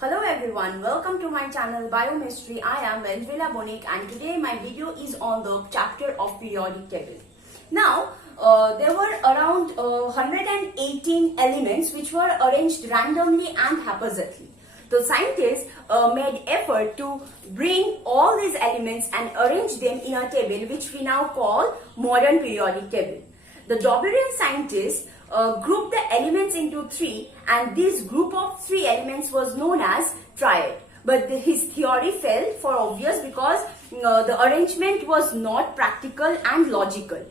Hello everyone, welcome to my channel Biomystery. I am Angela Bonik and today my video is on the chapter of periodic table. Now, there were around 118 elements which were arranged randomly and haphazardly. The scientists made effort to bring all these elements and arrange them in a table which we now call modern periodic table. The Dauberyan scientists grouped the elements into three, and this group of three elements was known as triad. But his theory fell for obvious because the arrangement was not practical and logical.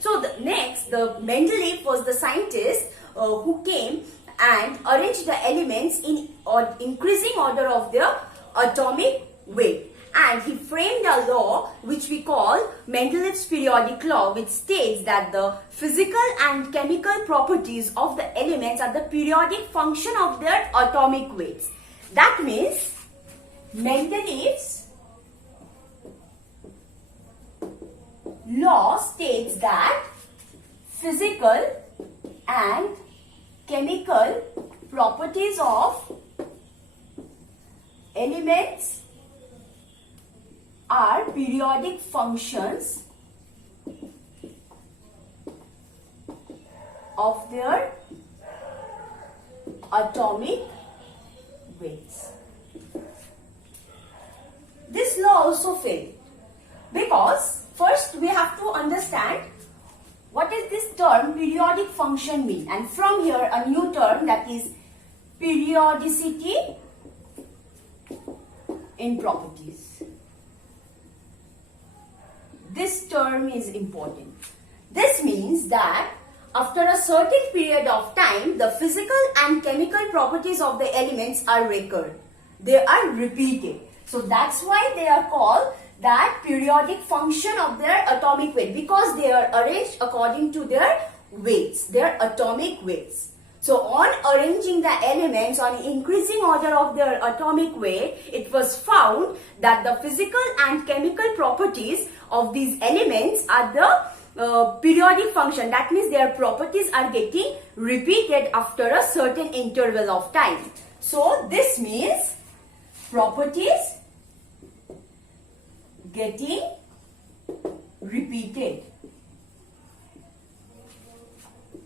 So next, the Mendeleev was the scientist who came and arranged the elements in increasing order of their atomic weight. And he framed a law which we call Mendeleev's periodic law, which states that the physical and chemical properties of the elements are the periodic function of their atomic weights. That means Mendeleev's law states that physical and chemical properties of elements are periodic functions of their atomic weights. This law also failed because first we have to understand what is this term periodic function mean, and from here a new term, that is periodicity in properties. This term is important. This means that after a certain period of time, the physical and chemical properties of the elements are recurred. They are repeated. So that's why they are called that periodic function of their atomic weight, because they are arranged according to their weights, their atomic weights. So on arranging the elements on increasing order of their atomic weight, it was found that the physical and chemical properties of these elements are the periodic function. That means their properties are getting repeated after a certain interval of time. So this means properties getting repeated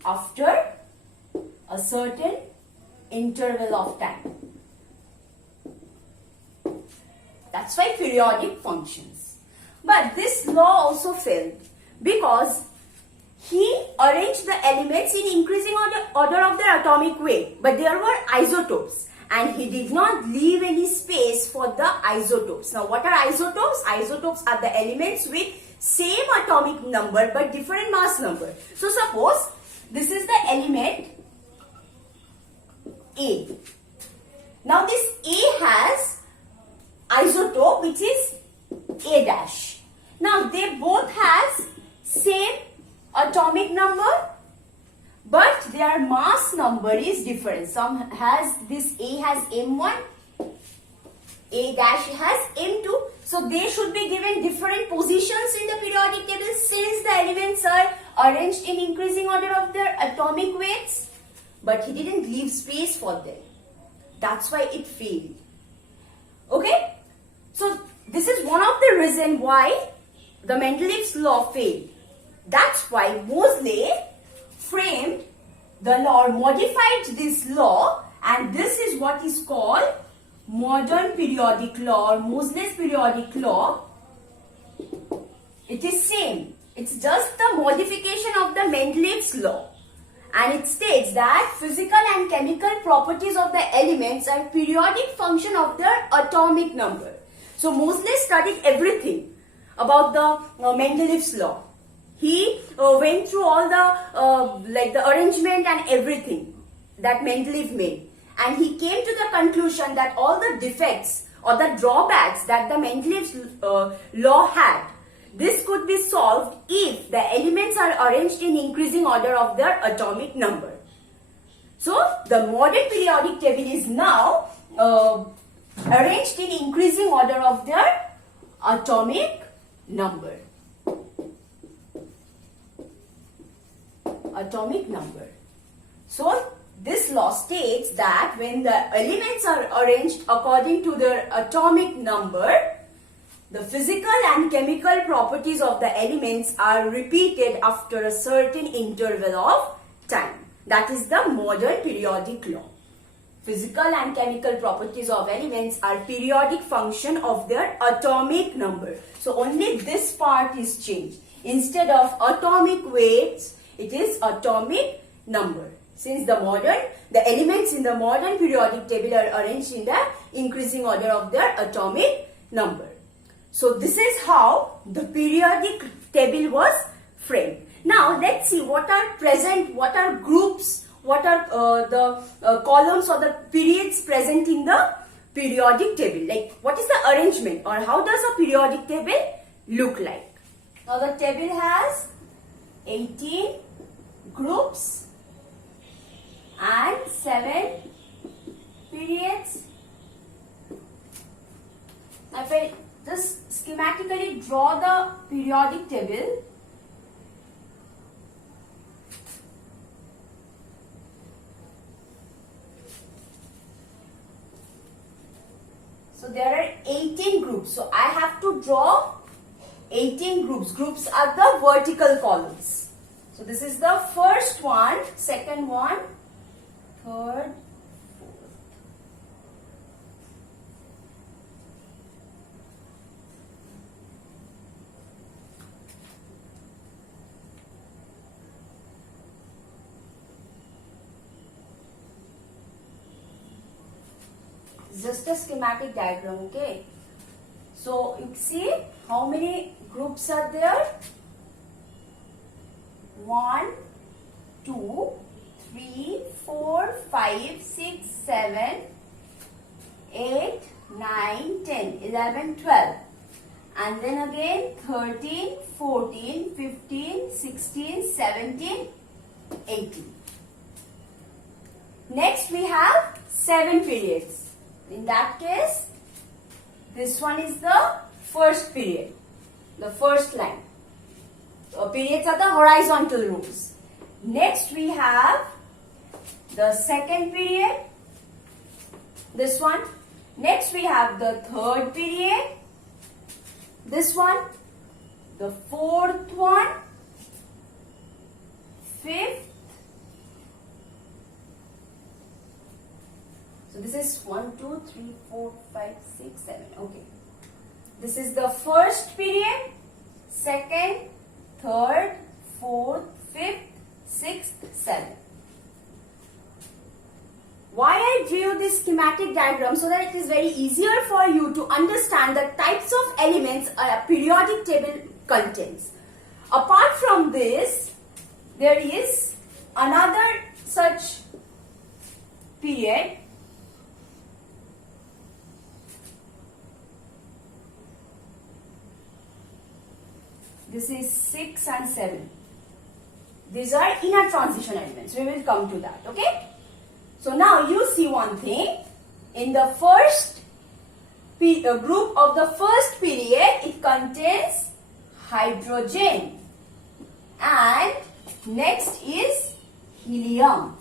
after a certain interval of time. That's why periodic functions. But this law also failed because he arranged the elements in increasing order of their atomic weight. But there were isotopes and he did not leave any space for the isotopes. Now what are isotopes? Isotopes are the elements with same atomic number but different mass number. So suppose this is the element A. Now this A has isotope which is A dash. Now they both has same atomic number but their mass number is different. Some has this A has M1, A dash has M2. So they should be given different positions in the periodic table since the elements are arranged in increasing order of their atomic weights. But he didn't leave space for them. That's why it failed. Okay? So this is one of the reasons why the Mendeleev's law failed. That's why Moseley framed the law or modified this law, and this is what is called modern periodic law or Moseley's periodic law. It is same. It's just the modification of the Mendeleev's law. And it states that physical and chemical properties of the elements are periodic function of their atomic number. So Moseley studied everything about the Mendeleev's law. He went through all the the arrangement and everything that Mendeleev made, and he came to the conclusion that all the defects or the drawbacks that the Mendeleev's law had, this could be solved if the elements are arranged in increasing order of their atomic number. So the modern periodic table is now arranged in increasing order of their atomic number. Atomic number. So this law states that when the elements are arranged according to their atomic number, the physical and chemical properties of the elements are repeated after a certain interval of time. That is the modern periodic law. Physical and chemical properties of elements are periodic function of their atomic number. So only this part is changed. Instead of atomic weights, it is atomic number. Since the elements in the modern periodic table are arranged in the increasing order of their atomic number. So this is how the periodic table was framed. Now let's see what are groups, what are the columns or the periods present in the periodic table. Like what is the arrangement or how does a periodic table look like? Now the table has 18 groups and 7 periods. Now if I just schematically draw the periodic table, so there are 18 groups. So I have to draw 18 groups. Groups are the vertical columns. So this is the first one, second one, third, fourth. Just a schematic diagram, okay? So you see how many groups are there? 1, 2, 3, 4, 5, 6, 7, 8, 9, 10, 11, 12. And then again 13, 14, 15, 16, 17, 18. Next we have 7 periods. In that case, this one is the first period, the first line. So periods are the horizontal rows. Next we have the second period, this one. Next we have the third period, this one, the fourth one, fifth. So this is 1, 2, 3, 4, 5, 6, 7. Okay. This is the first period, second, third, fourth, fifth, sixth, seventh. Why I drew this schematic diagram? So that it is very easier for you to understand the types of elements a periodic table contains. Apart from this, there is another such period. This is 6 and 7. These are inner transition elements. We will come to that. Okay. So now you see one thing. In the first group of the first period, it contains hydrogen. And next is helium.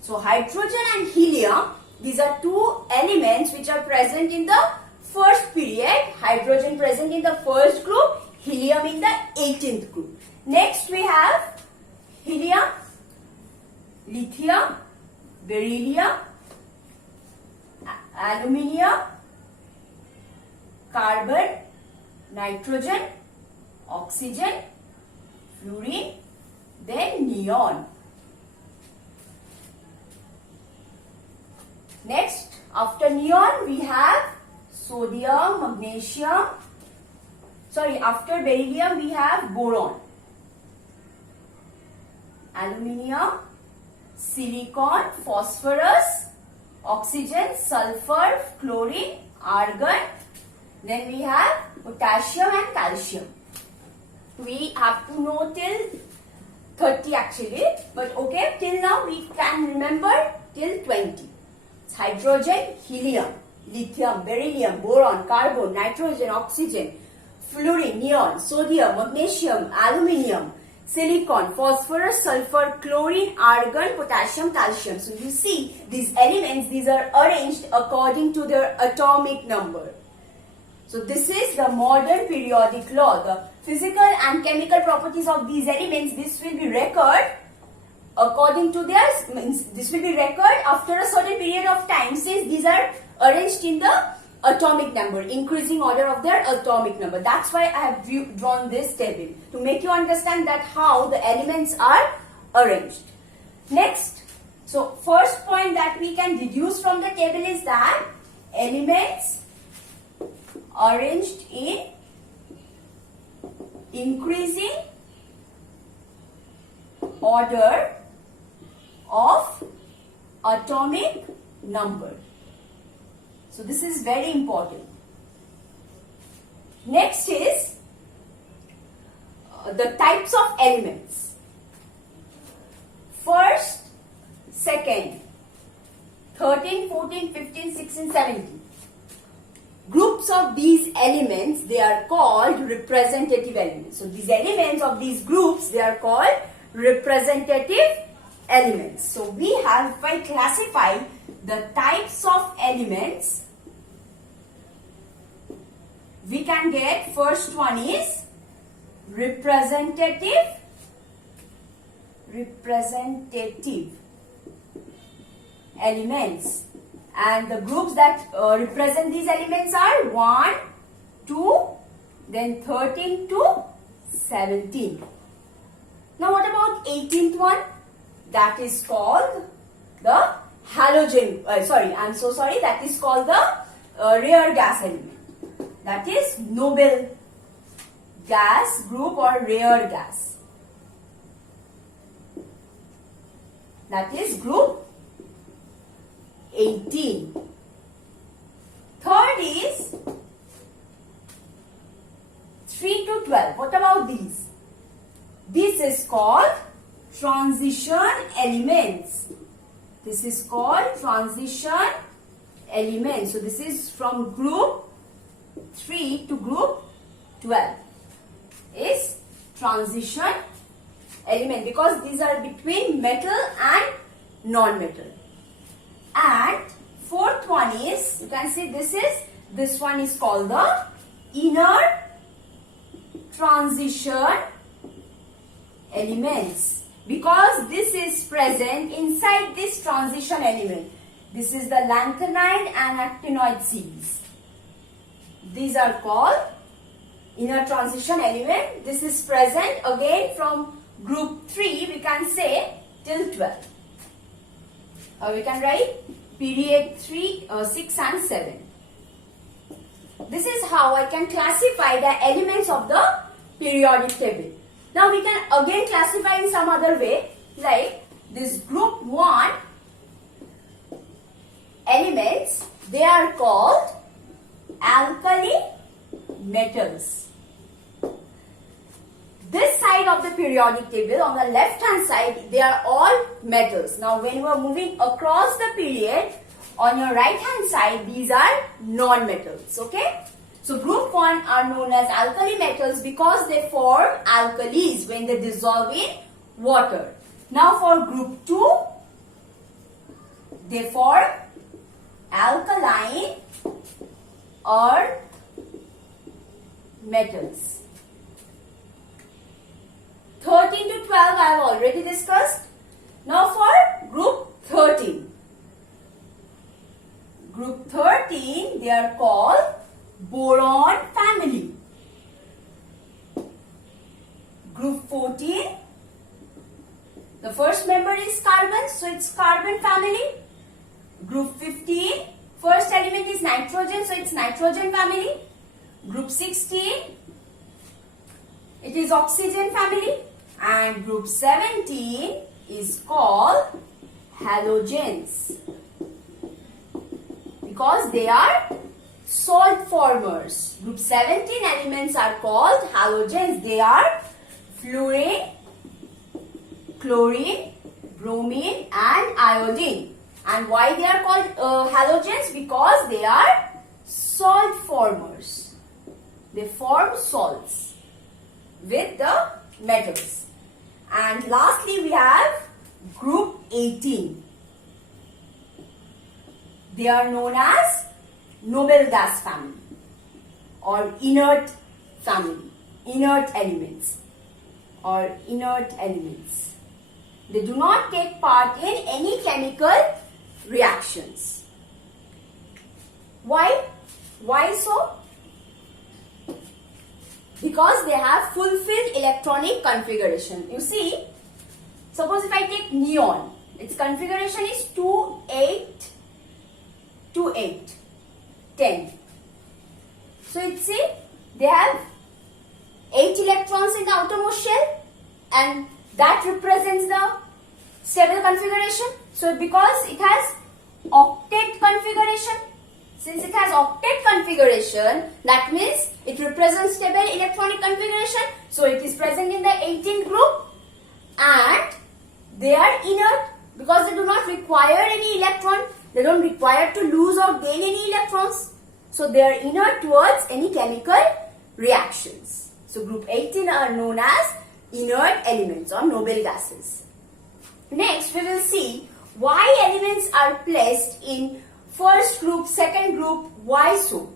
So hydrogen and helium, these are two elements which are present in the first period. Hydrogen present in the first group, helium in the 18th group. Next we have helium, lithium, beryllium, aluminium, carbon, nitrogen, oxygen, fluorine, then neon. Next, after neon we have sodium, magnesium. After beryllium we have boron, aluminium, silicon, phosphorus, oxygen, sulfur, chlorine, argon. Then we have potassium and calcium. We have to know till 30 actually, but okay, till now we can remember till 20. It's hydrogen, helium, lithium, beryllium, boron, carbon, nitrogen, oxygen, fluorine, neon, sodium, magnesium, aluminium, silicon, phosphorus, sulfur, chlorine, argon, potassium, calcium. So you see these elements, these are arranged according to their atomic number. So this is the modern periodic law. The physical and chemical properties of these elements, this will be record according to their, this will be record after a certain period of time, since these are arranged in the atomic number, increasing order of their atomic number. That's why I have drawn this table, to make you understand that how the elements are arranged. Next, so first point that we can deduce from the table is that elements arranged in increasing order of atomic number. So this is very important. Next is the types of elements. First, second, 13, 14, 15, 16, 17. Groups of these elements, they are called representative elements. So these elements of these groups, they are called representative elements. So we have, if I classify the types of elements, we can get, first one is representative elements. And the groups that represent these elements are 1, 2, then 13 to 17. Now what about 18th one? That is called the halogen, that is called the rare gas element. That is noble gas group or rare gas. That is group 18. Third is 3 to 12. What about these? This is called transition elements. This is called transition elements. So this is from group 3 to group 12 is transition element, because these are between metal and non-metal. And fourth one is, you can see this one is called the inner transition elements, because this is present inside this transition element. This is the lanthanide and actinoid series. These are called inner transition element. This is present again from group 3, we can say, till 12. We can write period 3, 6 and 7. This is how I can classify the elements of the periodic table. Now we can again classify in some other way, like this group 1 elements, they are called alkali metals. This side of the periodic table, on the left hand side, they are all metals. Now when you are moving across the period, on your right hand side, these are non-metals. Okay? So group 1 are known as alkali metals because they form alkalis when they dissolve in water. Now for group 2, they form alkaline earth metals. 13 to 12 I have already discussed. Now for group 13. Group 13, they are called boron family. Group 14, the first member is carbon, so it's carbon family. Group 15, first element is nitrogen, so it's nitrogen family. Group 16, it is oxygen family. And group 17 is called halogens, because they are salt formers. Group 17 elements are called halogens. They are fluorine, chlorine, bromine and iodine. And why they are called halogens? Because they are salt formers. They form salts with the metals. And lastly, we have group 18. They are known as noble gas family or inert family, inert elements or inert elements. They do not take part in any chemical reactions. Why? Why so? Because they have fulfilled electronic configuration. You see, suppose if I take neon, its configuration is 2, 8, 2, 8, 10. So you see, they have 8 electrons in the outermost shell, and that represents the stable configuration. So because it has octet configuration, since it has octet configuration, that means it represents stable electronic configuration. So it is present in the 18th group, and they are inert because they do not require any electron. They don't require to lose or gain any electrons. So they are inert towards any chemical reactions. So group 18 are known as inert elements or noble gases. Next, we will see why elements are placed in first group, second group, why so?